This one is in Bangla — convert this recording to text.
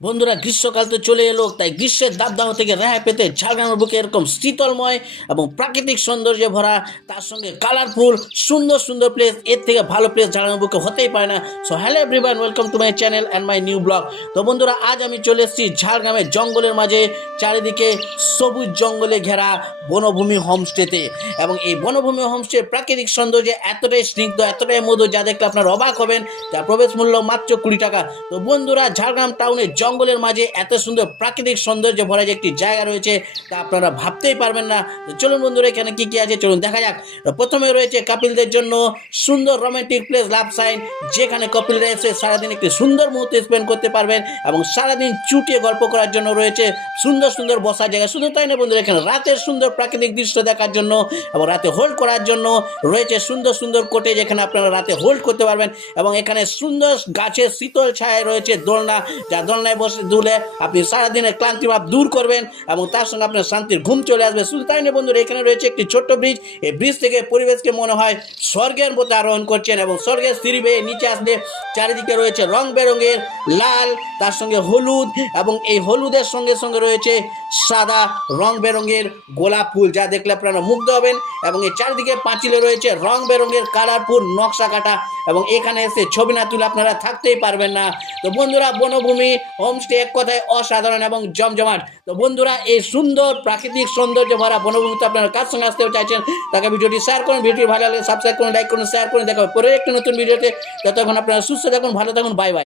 বন্ধুরা গ্রীষ্মকাল তো চলে এলো, তাই গ্রীষ্মের দাবদাহ থেকে রেহাই পেতে ঝাড়গ্রামের বুকে এরকম শীতলময় এবং প্রাকৃতিক সৌন্দর্যে ভরা, তার সঙ্গে কালারফুল সুন্দর সুন্দর প্লেস, এর থেকে ভালো প্লেস ঝাড়গ্রামের বুকে হতেই পারে না। So hello everyone, welcome to my channel and my new blog. তো বন্ধুরা, আজ আমি চলে এসেছি ঝাড়গ্রামের জঙ্গলের মাঝে, চারিদিকে সবুজ জঙ্গলে ঘেরা বনভূমি হোমস্টেতে। এবং এই বনভূমি হোমস্টের প্রাকৃতিক সৌন্দর্য এতটাই স্নিগ্ধ, এতটাই মধুর, যা দেখলে আপনারা অবাক হবেন। যার প্রবেশ মূল্য মাত্র 20 টাকা। তো বন্ধুরা, ঝাড়গ্রাম টাউনের জঙ্গলের মাঝে এত সুন্দর প্রাকৃতিক সৌন্দর্য ভরা যে একটি জায়গা রয়েছে, তা আপনারা ভাবতেই পারবেন না। তো চলুন বন্ধুরা, এখানে কি কি আছে চলুন দেখা যাক। তো প্রথমে রয়েছে কাপিলদের জন্য সুন্দর রোমান্টিক প্লেস লাভ সাইন, যেখানে কাপিলরা এসে সারাদিন একটি সুন্দর মুহূর্ত স্পেন্ড করতে পারবেন এবং সারাদিন চুটিয়ে গল্প করার জন্য রয়েছে সুন্দর সুন্দর বসার জায়গা। শুধু তাই না বন্ধুরা, এখানে রাতের সুন্দর প্রাকৃতিক দৃশ্য দেখার জন্য এবং রাতে হোল্ড করার জন্য রয়েছে সুন্দর সুন্দর কোটে, যেখানে আপনারা রাতে হোল্ড করতে পারবেন। এবং এখানে সুন্দর গাছের শীতল ছায়া রয়েছে দোলনা, যা দোলনায় বসে দুলে আপনি সারাদিনের ক্লান্তি ভাব দূর করবেন এবং তার সঙ্গে আপনার শান্তির ঘুম চলে আসবে। শুধু তাই না বন্ধুরা, এখানে রয়েছে একটি ছোট্ট ব্রিজ। এই ব্রিজ থেকে পরিবেশকে মনে হয় স্বর্গের মতো আরোহণ করছেন এবং স্বর্গের সিঁড়ি বেয়ে নিচে আসলে চারিদিকে রয়েছে রং বেরঙের লাল, তার সঙ্গে হলুদ, এবং এই হলুদের সঙ্গে সঙ্গে রয়েছে সাদা রং বেরঙের গোলাপ ফুল, যা দেখলে আপনারা মুগ্ধ হবেন। এবং এই চারিদিকে পাঁচিলে রয়েছে রং বেরঙের কালারফুল নকশা কাটা, এবং এখানে এসে ছবি না তুলে আপনারা থাকতেই পারবেন না। তো বন্ধুরা, বনভূমি হোমস্টে এক কথায় অসাধারণ এবং জমজমাট। তো বন্ধুরা, এই সুন্দর প্রাকৃতিক সৌন্দর্য ভরা বনভূমিতে আপনারা কার সঙ্গে আসতে চাইছেন, তাকে ভিডিওটি শেয়ার করুন। ভিডিওটি ভালো লাগলে সাবস্ক্রাইব করুন, লাইক করুন, শেয়ার করুন। দেখা হবে পরে একটি নতুন ভিডিওতে। ততক্ষণ আপনারা সুস্থ থাকুন, ভালো থাকুন, বাই বাই।